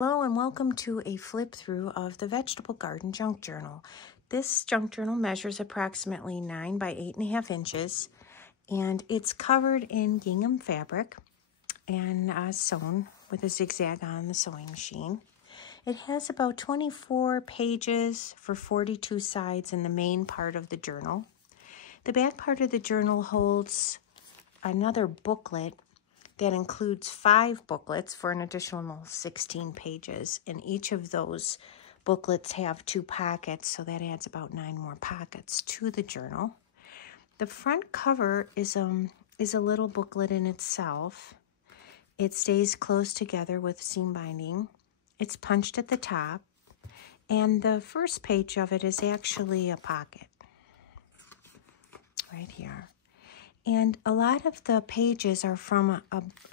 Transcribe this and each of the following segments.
Hello and welcome to a flip through of the Vegetable Garden Junk Journal. This junk journal measures approximately 9 by 8.5 inches and it's covered in gingham fabric and sewn with a zigzag on the sewing machine. It has about 24 pages for 42 sides in the main part of the journal. The back part of the journal holds another booklet that includes 5 booklets for an additional 16 pages, and each of those booklets have 2 pockets, so that adds about 9 more pockets to the journal. The front cover is a little booklet in itself. It stays closed together with seam binding. It's punched at the top, and the first page of it is actually a pocket right here. And a lot of the pages are from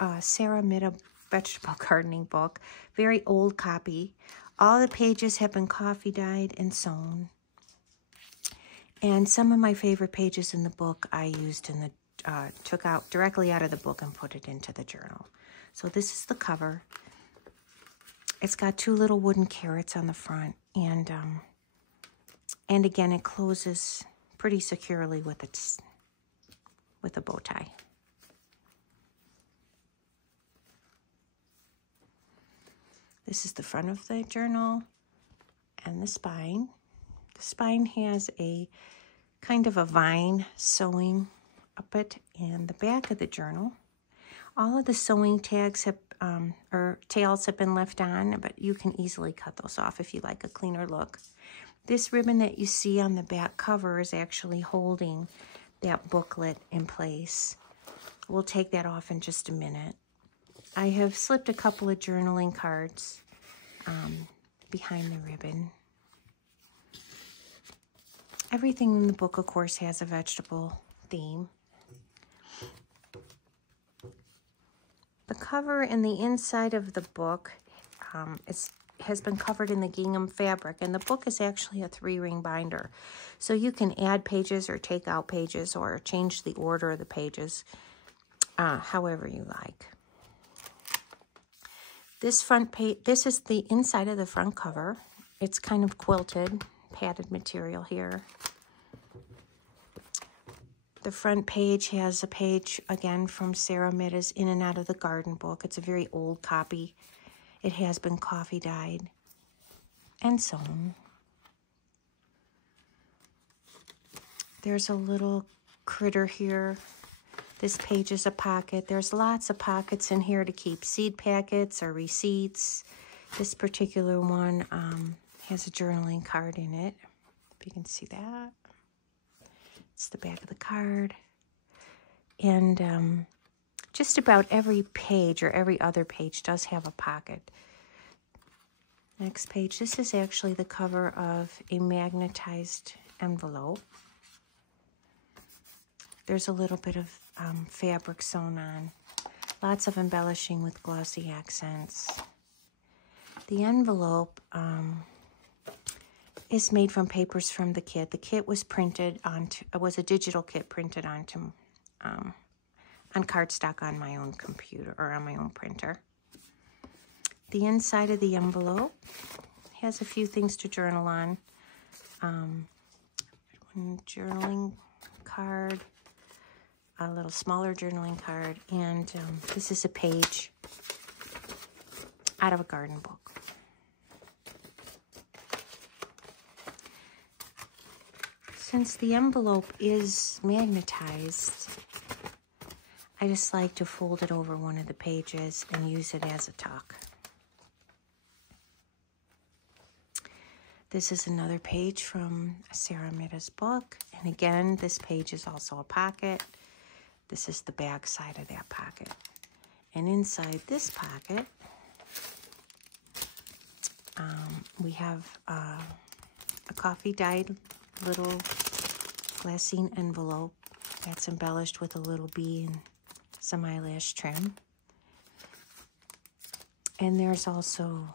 a Sarah Mitta vegetable gardening book, very old copy. All the pages have been coffee dyed and sewn. And some of my favorite pages in the book I used in the, took out directly out of the book and put it into the journal. So this is the cover. It's got 2 little wooden carrots on the front, and again it closes pretty securely with a bow tie. This is the front of the journal and the spine. The spine has a kind of a vine sewing up it, and the back of the journal. All of the sewing tags have or tails have been left on, but you can easily cut those off if you like a cleaner look. This ribbon that you see on the back cover is actually holding that booklet in place. We'll take that off in just a minute. I have slipped a couple of journaling cards behind the ribbon. Everything in the book, of course, has a vegetable theme. The cover and the inside of the book has been covered in the gingham fabric, and the book is actually a 3-ring binder. So you can add pages or take out pages or change the order of the pages however you like. This front page, this is the inside of the front cover. It's kind of quilted, padded material here. The front page has a page, again, from Sarah Mitta's In and Out of the Garden book. It's a very old copy. It has been coffee dyed and sewn. There's a little critter here. This page is a pocket. There's lots of pockets in here to keep seed packets or receipts. This particular one has a journaling card in it, if you can see that. It's the back of the card. And just about every page or every other page does have a pocket. Next page, this is actually the cover of a magnetized envelope. There's a little bit of fabric sewn on. Lots of embellishing with glossy accents. The envelope is made from papers from the kit. The kit was printed onto, it was a digital kit printed onto on cardstock on my own computer or on my own printer. The inside of the envelope has a few things to journal on. One journaling card, a little smaller journaling card, and this is a page out of a garden book. Since the envelope is magnetized, I just like to fold it over one of the pages and use it as a tuck. This is another page from Sarah Mitta's book, and again, this page is also a pocket. This is the back side of that pocket. And inside this pocket, we have a coffee dyed little glassine envelope that's embellished with a little bee and some eyelash trim. And there's also,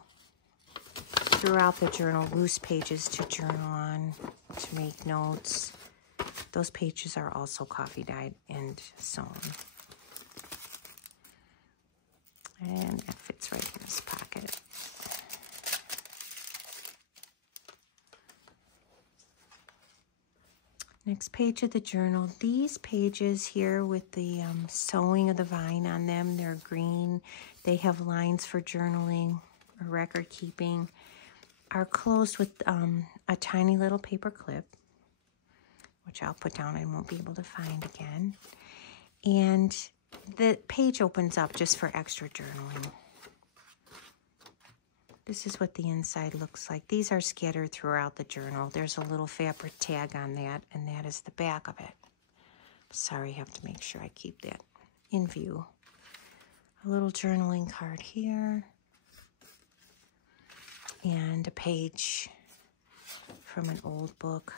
throughout the journal, loose pages to journal on, to make notes. Those pages are also coffee dyed and sewn. And it fits right in this pocket. Next page of the journal. These pages here with the sewing of the vine on them, they're green. They have lines for journaling or record keeping. Are closed with a tiny little paper clip, which I'll put down and won't be able to find again. And the page opens up just for extra journaling. This is what the inside looks like. These are scattered throughout the journal. There's a little fabric tag on that, and that is the back of it. Sorry, I have to make sure I keep that in view. A little journaling card here. And a page from an old book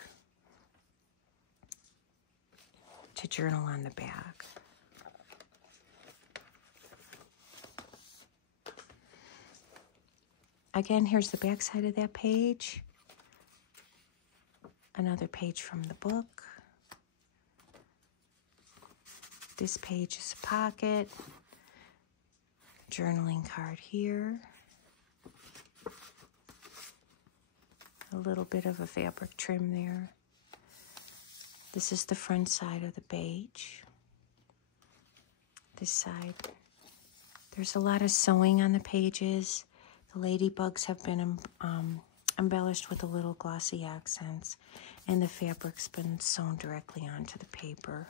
to journal on the back. Again, here's the back side of that page. Another page from the book. This page is a pocket. Journaling card here. A little bit of a fabric trim there. This is the front side of the page. This side. There's a lot of sewing on the pages. The ladybugs have been embellished with a little glossy accents, and the fabric's been sewn directly onto the paper.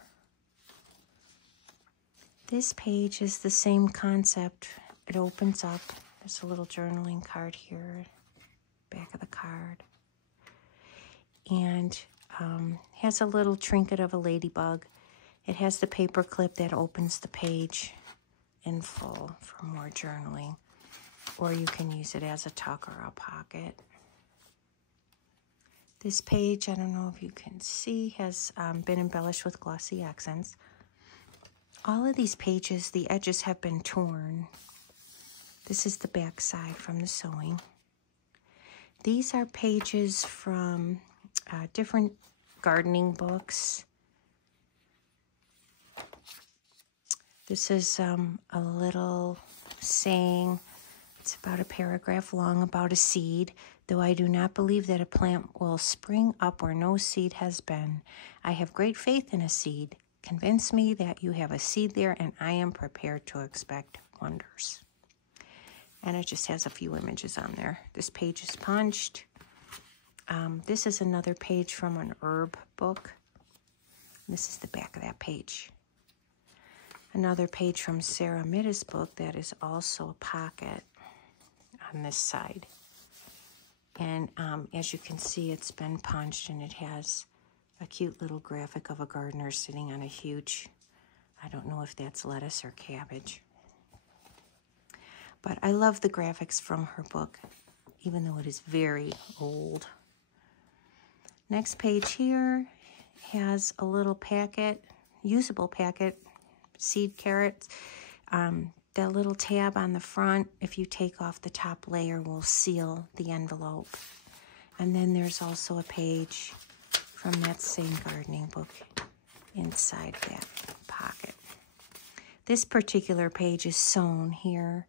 This page is the same concept. It opens up. There's a little journaling card here, back of the card. And has a little trinket of a ladybug. It has the paper clip that opens the page in full for more journaling. Or you can use it as a tuck or a pocket. This page, I don't know if you can see, has been embellished with glossy accents. All of these pages, the edges have been torn. This is the back side from the sewing. These are pages from different gardening books. This is a little saying. It's about a paragraph long about a seed. Though I do not believe that a plant will spring up where no seed has been, I have great faith in a seed. Convince me that you have a seed there, and I am prepared to expect wonders. And it just has a few images on there. This page is punched. This is another page from an herb book. This is the back of that page. Another page from Sarah Mitta's book that is also a pocket on this side. And as you can see, it's been punched, and it has a cute little graphic of a gardener sitting on a huge, I don't know if that's lettuce or cabbage. But I love the graphics from her book, even though it is very old. Next page here has a little packet, usable packet, seed carrots. That little tab on the front, if you take off the top layer, will seal the envelope. And then there's also a page from that same gardening book inside that pocket. This particular page is sewn here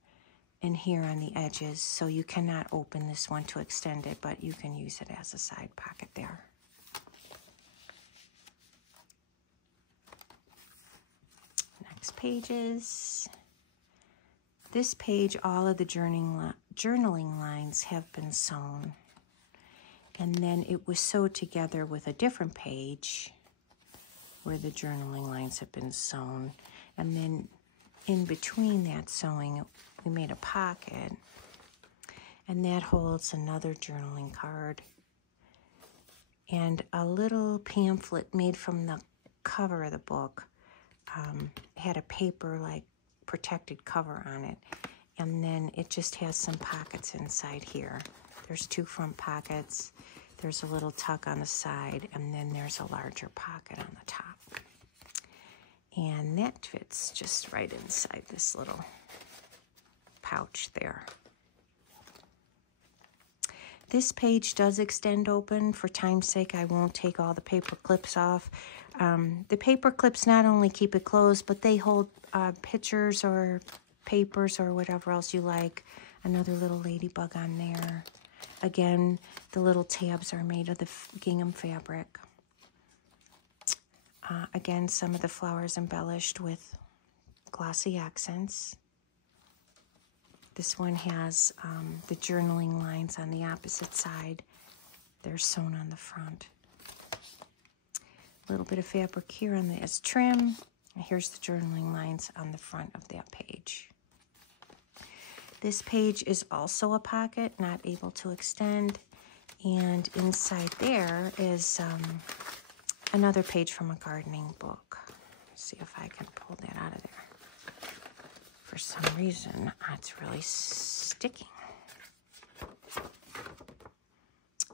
and here on the edges, so you cannot open this one to extend it, but you can use it as a side pocket there. Next pages. This page, all of the journaling lines have been sewn. And then it was sewed together with a different page where the journaling lines have been sewn. And then in between that sewing, we made a pocket. And that holds another journaling card. And a little pamphlet made from the cover of the book. Had a paper like protected cover on it, and then it just has some pockets inside here. There's two front pockets, there's a little tuck on the side, and then there's a larger pocket on the top, and that fits just right inside this little pouch there. This page does extend open. For time's sake, I won't take all the paper clips off. The paper clips not only keep it closed, but they hold pictures or papers or whatever else you like. Another little ladybug on there. Again, the little tabs are made of the gingham fabric. Again, some of the flowers embellished with glossy accents. This one has the journaling lines on the opposite side. They're sewn on the front. A little bit of fabric here on this trim. And here's the journaling lines on the front of that page. This page is also a pocket, not able to extend. And inside there is another page from a gardening book. Let's see if I can pull that out of there. For some reason, it's really sticking.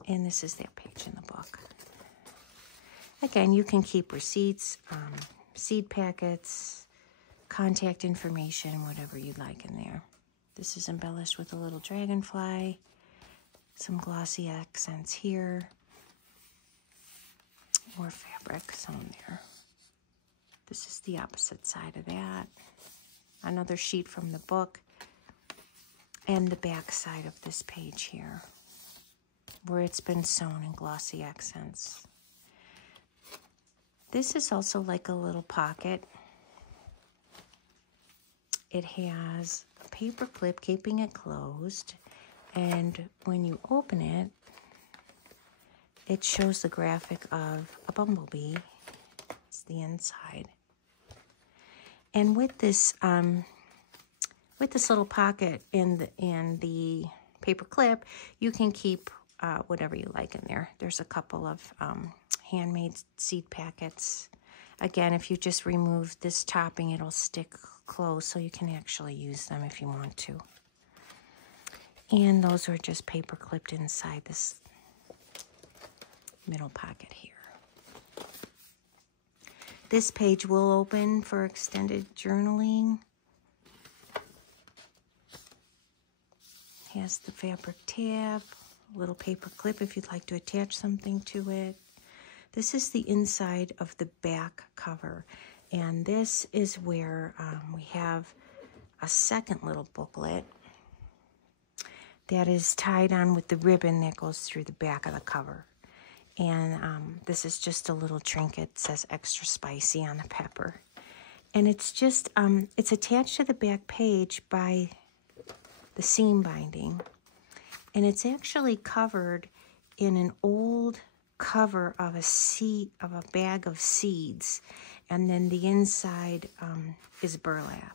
And this is that page in the book. Again, you can keep receipts, seed packets, contact information, whatever you'd like in there. This is embellished with a little dragonfly, some glossy accents here, more fabric sewn there. This is the opposite side of that. Another sheet from the book, and the back side of this page here, where it's been sewn in glossy accents. This is also like a little pocket. It has a paper clip keeping it closed, and when you open it, it shows the graphic of a bumblebee. It's the inside. And with this little pocket in the paper clip, you can keep whatever you like in there. There's a couple of handmade seed packets. Again, if you just remove this topping, it'll stick closed, so you can actually use them if you want to. And those are just paper clipped inside this middle pocket here. This page will open for extended journaling. Has the fabric tab, a little paper clip if you'd like to attach something to it. This is the inside of the back cover, and this is where we have a second little booklet that is tied on with the ribbon that goes through the back of the cover. And this is just a little trinket. It says extra spicy on the pepper. And it's just, it's attached to the back page by the seam binding. And it's actually covered in an old cover of a bag of seeds. And then the inside is burlap.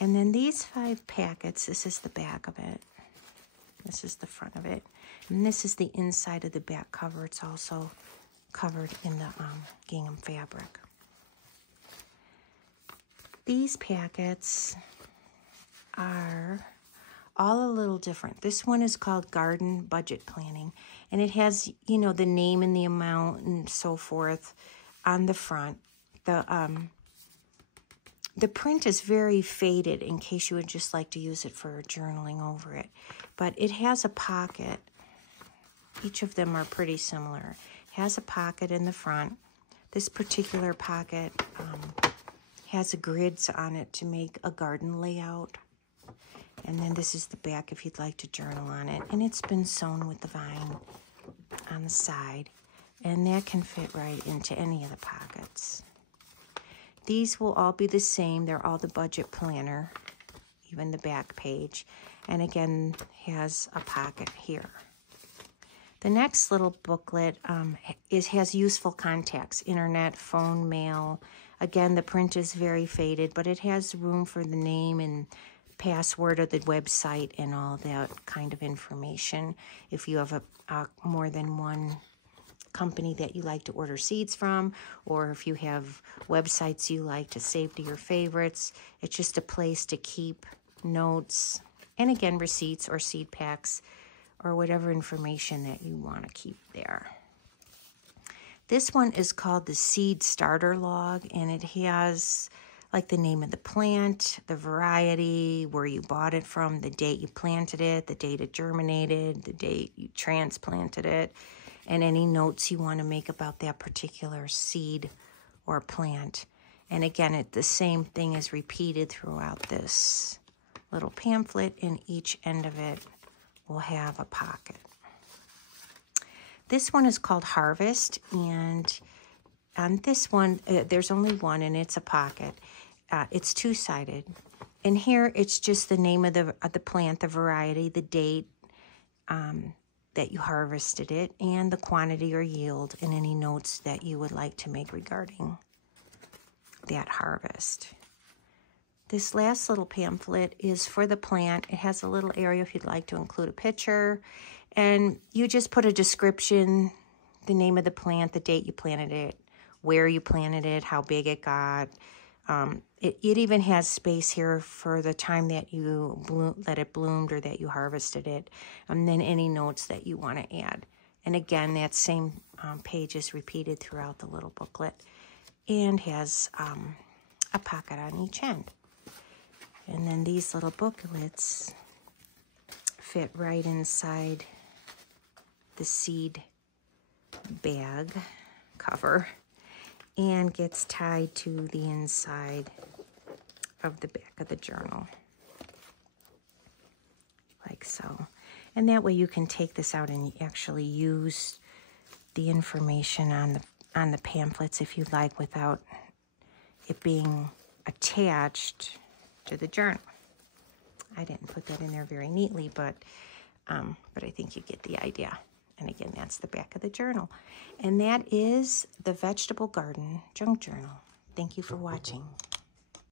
And then these 5 packets, this is the back of it. This is the front of it. And this is the inside of the back cover. It's also covered in the gingham fabric. These packets are all a little different. This one is called Garden Budget Planning. And it has, you know, the name and the amount and so forth on the front. The print is very faded in case you would just like to use it for journaling over it. But it has a pocket. Each of them are pretty similar. It has a pocket in the front. This particular pocket has grids on it to make a garden layout. And then this is the back if you'd like to journal on it. And it's been sewn with the vine on the side. And that can fit right into any of the pockets. These will all be the same. They're all the budget planner, even the back page. And again, has a pocket here. The next little booklet has useful contacts, internet, phone, mail. Again, the print is very faded, but it has room for the name and password of the website and all that kind of information. If you have more than one company that you like to order seeds from, or if you have websites you like to save to your favorites, it's just a place to keep notes, and again, receipts or seed packs, or whatever information that you want to keep there. This one is called the Seed Starter Log, and it has like the name of the plant, the variety, where you bought it from, the date you planted it, the date it germinated, the date you transplanted it, and any notes you want to make about that particular seed or plant. And again, the same thing is repeated throughout this little pamphlet, and each end of it will have a pocket. This one is called Harvest, and on this one, there's only one, and it's a pocket. It's two-sided. And here, it's just the name of the plant, the variety, the date that you harvested it, and the quantity or yield, and any notes that you would like to make regarding that harvest. This last little pamphlet is for the plant. It has a little area if you'd like to include a picture, and you just put a description, the name of the plant, the date you planted it, where you planted it, how big it got. It even has space here for the time that you let it bloomed or that you harvested it, and then any notes that you want to add. And again, that same page is repeated throughout the little booklet and has a pocket on each end. And then these little booklets fit right inside the seed bag cover and gets tied to the inside of the back of the journal, like so. And that way you can take this out and actually use the information on the pamphlets if you like, without it being attached to the journal. I didn't put that in there very neatly, but I think you get the idea. And again, that's the back of the journal. And that is the Vegetable Garden Junk Journal. Thank you for watching.